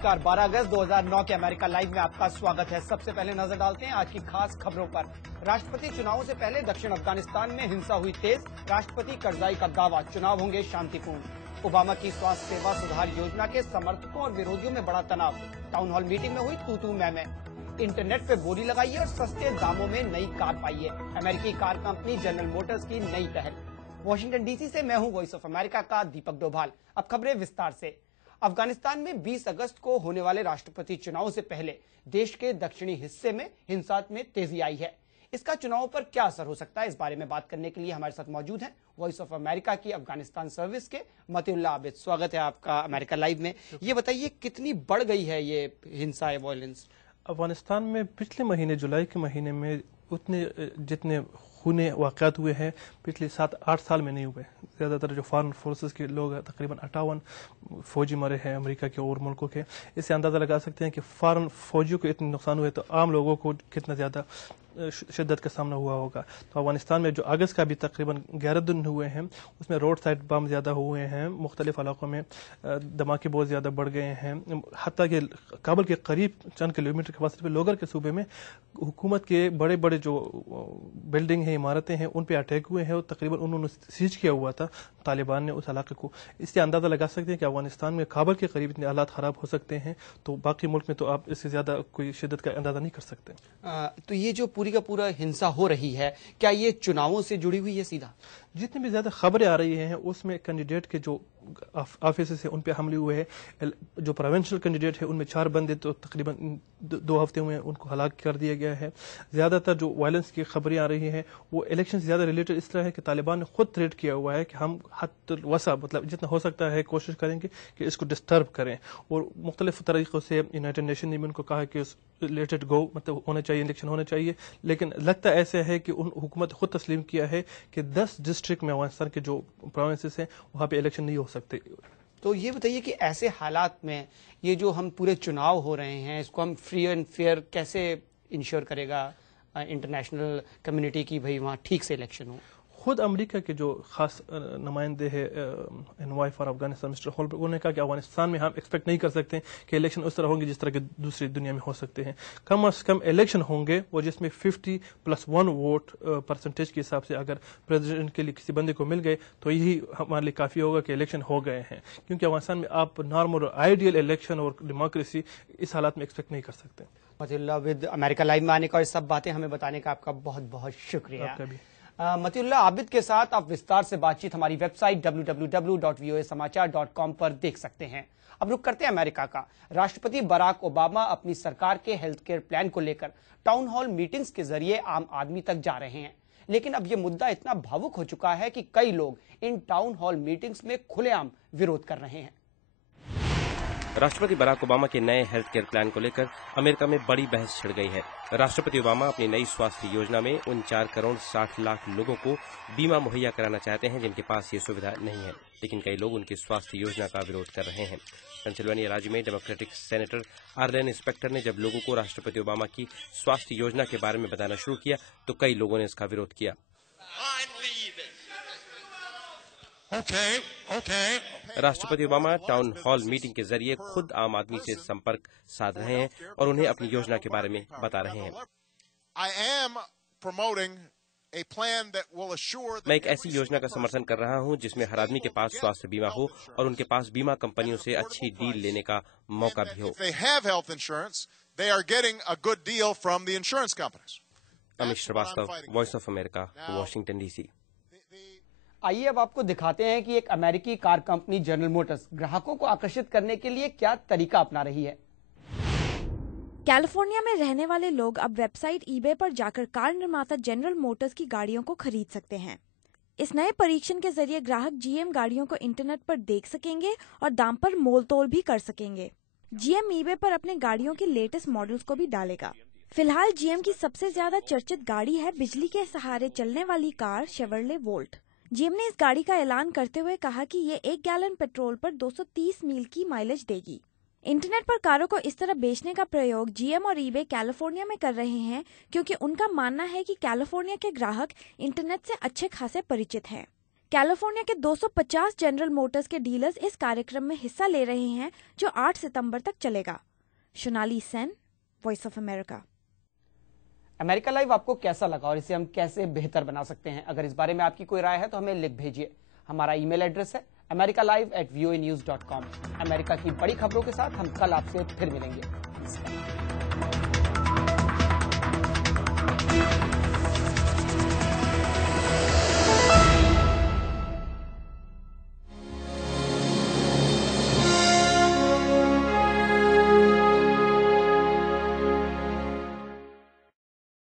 नमस्कार, 12 अगस्त 2009 के America live में आपका स्वागत है। सबसे पहले नजर डालते हैं आज की खास खबरों पर। राष्ट्रपति चुनावों से पहले दक्षिण अफगानिस्तान में हिंसा हुई तेज, राष्ट्रपति करजाई का दावा, चुनाव होंगे शांतिपूर्ण। ओबामा की स्वास्थ्य सेवा सुधार योजना के समर्थकों और विरोधियों में बड़ा तनाव, टाउन हॉल मीटिंग में हुई तू मैं। इंटरनेट पे बोली लगाइए और सस्ते दामों में नई कार पाइए, अमेरिकी कार कंपनी जनरल मोटर्स की नई पहल। वॉशिंगटन डीसी से मैं हूं वॉइस ऑफ अमेरिका का दीपक डोभाल। अब खबरें विस्तार से। अफगानिस्तान में 20 अगस्त को होने वाले राष्ट्रपति चुनाव से पहले देश के दक्षिणी हिस्से में हिंसा में तेजी आई है। इसका चुनाव पर क्या असर हो सकता है, इस बारे में बात करने के लिए हमारे साथ मौजूद हैं वॉइस ऑफ अमेरिका की अफगानिस्तान सर्विस के मतीउल्लाह आबिद। स्वागत है आपका अमेरिका लाइव में। ये बताइए कितनी बढ़ गई है ये हिंसा, वायलेंस? अफगानिस्तान में पिछले महीने, जुलाई के महीने में उतने जितने खूनी वाक़यात हुए हैं पिछले 7-8 साल में नहीं हुए। ज़्यादातर जो फॉरेन फोर्सेस के लोग हैं, तकरीबन 58 फौजी मरे हैं अमेरिका के और मुल्कों के। इससे अंदाज़ा लगा सकते हैं कि फॉरेन फौजियों को इतने नुकसान हुए तो आम लोगों को कितना ज़्यादा शिद्दत का सामना हुआ होगा। तो अफगानिस्तान में जो अगस्त का भी तकरीबन 11 दिन हुए हैं, उसमें रोड साइड बम ज़्यादा हुए हैं, मुख्तलिफ इलाकों में धमाके बहुत ज़्यादा बढ़ गए हैं। हत्ता कि काबुल के करीब चंद किलोमीटर के फासले पर लोगर के सूबे में हुकूमत के बड़े बड़े जो बिल्डिंग हैं, इमारतें हैं, उन पर अटैक हुए हैं और तकरीबन उन्होंने सीज किया हुआ था तालिबान ने उस इलाके को। इससे अंदाज़ा लगा सकते हैं कि अफगानिस्तान में काबुल के करीब इतने हालात ख़राब हो सकते हैं, तो बाकी मुल्क में तो आप इससे ज़्यादा कोई शिद्दत का अंदाज़ा नहीं कर सकते। तो ये जो पूरी का पूरा हिंसा हो रही है, क्या ये चुनावों से जुड़ी हुई है सीधा? जितनी भी ज़्यादा खबरें आ रही हैं उसमें कैंडिडेट के जो ऑफिस से उन पे हमले हुए हैं। जो प्रोविंशियल कैंडिडेट है उनमें 4 बंदे तो तकरीबन 2 हफ्ते हुए उनको हलाक कर दिया गया है। ज़्यादातर जो वायलेंस की खबरें आ रही हैं वो इलेक्शन से ज़्यादा रिलेटेड इस तरह है कि तालिबान ने खुद थ्रेट किया हुआ है कि हम हद वसा, मतलब जितना हो सकता है कोशिश करेंगे कि इसको डिस्टर्ब करें। और मुख्तलिफ तरीक़ों से यूनाइटेड नेशन ने भी उनको कहा कि लेट इट गो, मतलब होना चाहिए, इलेक्शन होना चाहिए। लेकिन लगता ऐसा है कि उन हुकूमत खुद तस्लीम किया है कि 10 डिस्ट्रिक्ट में अफगानिस्तान के जो प्रोविंसेस हैं वहाँ पे इलेक्शन नहीं हो सकते। तो ये बताइए कि ऐसे हालात में ये जो हम पूरे चुनाव हो रहे हैं, इसको हम फ्री एंड फेयर कैसे इंश्योर करेगा इंटरनेशनल कम्युनिटी की भाई वहाँ ठीक से इलेक्शन हो? खुद अमेरिका के जो खास नुमाइंदे हैं NY for Afghanistan mister Holberg, उन्होंने कहा कि अफगानिस्तान में हम एक्सपेक्ट नहीं कर सकते कि इलेक्शन उस तरह होंगे जिस तरह के दूसरी दुनिया में हो सकते हैं। कम अज़ कम इलेक्शन होंगे वो जिसमें 50+1 वोट परसेंटेज के हिसाब से अगर प्रेसिडेंट के लिए किसी बंदे को मिल गए तो यही हमारे लिए काफ़ी होगा कि इलेक्शन हो गए हैं। क्योंकि अफगानिस्तान में आप नॉर्मल और आइडियल इलेक्शन और डेमोक्रेसी इस हालात में एक्सपेक्ट नहीं कर सकते। मतीउल्लाह आबिद, अमेरिका लाइव में आने का और सब बातें हमें बताने का आपका बहुत बहुत शुक्रिया। मतीउल्लाह आबिद के साथ आप विस्तार से बातचीत हमारी वेबसाइट www.voasamachaar.com पर देख सकते हैं। अब रुक करते हैं अमेरिका का। राष्ट्रपति बराक ओबामा अपनी सरकार के हेल्थ केयर प्लान को लेकर टाउन हॉल मीटिंग्स के जरिए आम आदमी तक जा रहे हैं। लेकिन अब यह मुद्दा इतना भावुक हो चुका है कि कई लोग इन टाउन हॉल मीटिंग्स में खुलेआम विरोध कर रहे हैं। राष्ट्रपति बराक ओबामा के नए हेल्थ केयर प्लान को लेकर अमेरिका में बड़ी बहस छिड़ गई है। राष्ट्रपति ओबामा अपनी नई स्वास्थ्य योजना में उन 4 करोड़ 60 लाख लोगों को बीमा मुहैया कराना चाहते हैं जिनके पास ये सुविधा नहीं है। लेकिन कई लोग उनकी स्वास्थ्य योजना का विरोध कर रहे हैं। पेंसिल्वेनिया राज्य में डेमोक्रेटिक सेनेटर आर्लेन स्पेक्टर ने जब लोगों को राष्ट्रपति ओबामा की स्वास्थ्य योजना के बारे में बताना शुरू किया तो कई लोगों ने इसका विरोध किया। राष्ट्रपति ओबामा टाउन हॉल मीटिंग के जरिए खुद आम आदमी से संपर्क साध रहे हैं और उन्हें अपनी योजना के बारे में बता रहे हैं। मैं एक ऐसी योजना का समर्थन कर रहा हूं जिसमें हर आदमी के पास स्वास्थ्य बीमा हो और उनके पास बीमा कंपनियों से अच्छी डील लेने का मौका भी हो। Amit Srivastava, Voice of America, Washington DC. आइए अब आपको दिखाते हैं कि एक अमेरिकी कार कंपनी जनरल मोटर्स ग्राहकों को आकर्षित करने के लिए क्या तरीका अपना रही है। कैलिफोर्निया में रहने वाले लोग अब वेबसाइट ईबे पर जाकर कार निर्माता जनरल मोटर्स की गाड़ियों को खरीद सकते हैं। इस नए परीक्षण के जरिए ग्राहक जीएम गाड़ियों को इंटरनेट पर देख सकेंगे और दाम पर मोल तोल भी कर सकेंगे। जीएम ईबे पर अपने गाड़ियों के लेटेस्ट मॉडल्स को भी डालेगा। फिलहाल जीएम की सबसे ज्यादा चर्चित गाड़ी है बिजली के सहारे चलने वाली कार शेवरले वोल्ट। जीएम ने इस गाड़ी का ऐलान करते हुए कहा कि ये 1 गैलन पेट्रोल पर 230 मील की माइलेज देगी। इंटरनेट पर कारों को इस तरह बेचने का प्रयोग जीएम और ईबे कैलिफोर्निया में कर रहे हैं क्योंकि उनका मानना है कि कैलिफोर्निया के ग्राहक इंटरनेट से अच्छे खासे परिचित हैं। कैलिफोर्निया के 250 जनरल मोटर्स के डीलर्स इस कार्यक्रम में हिस्सा ले रहे हैं, जो 8 सितंबर तक चलेगा। Sonali Sen, voice of America. America live आपको कैसा लगा और इसे हम कैसे बेहतर बना सकते हैं? अगर इस बारे में आपकी कोई राय है तो हमें लिख भेजिए। हमारा ईमेल एड्रेस है americalive@voanews.com। अमेरिका की बड़ी खबरों के साथ हम कल आपसे फिर मिलेंगे। नमस्कार।